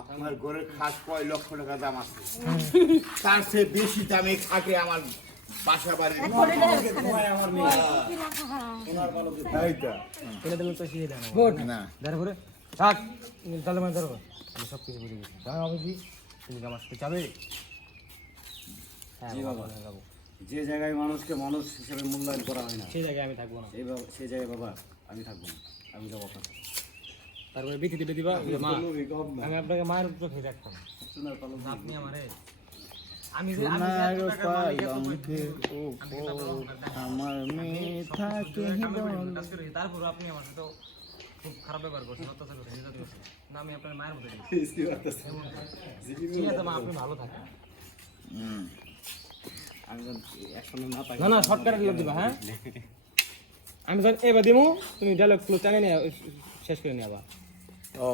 আপনার ঘরের খাট কয় লক্ষ টাকা দাম আছে তার চেয়ে বেশি দামে থাকে আমার বাসা বাড়ি না সব কিছু বুঝে গেছি তুমি আমার সাথে যাবে। হ্যাঁ বাবা যাবো। যে জায়গায় মানুষকে মানুষ হিসেবে মূল্যায়ন করা হয় না সেই জায়গায় আমি থাকবো না। সেই জায়গায় বাবা আমি থাকবো না, আমি যাবো আপনার সাথে। তারপরে বিথি দিবে দিবা মা আমি আপনাকে মায়ের চোখে রাখতাম। আপনি আমারে আমি আমার মেয়ে থাকে তারপর আপনি আমার সাথে খুব খারাপ ব্যবহার করছেন, অত্যাচার করছেন, নির্যাতন করছেন। না আমি আপনার মায়ের মতো ঠিক আছে মা, আপনি ভালো থাকেন। না না শর্টকাট লোক দিবা। হ্যাঁ আমি এবার দিমু, তুমি ডায়লগ টানে নিয়ে শেষ করে নিয়ে আবার। ও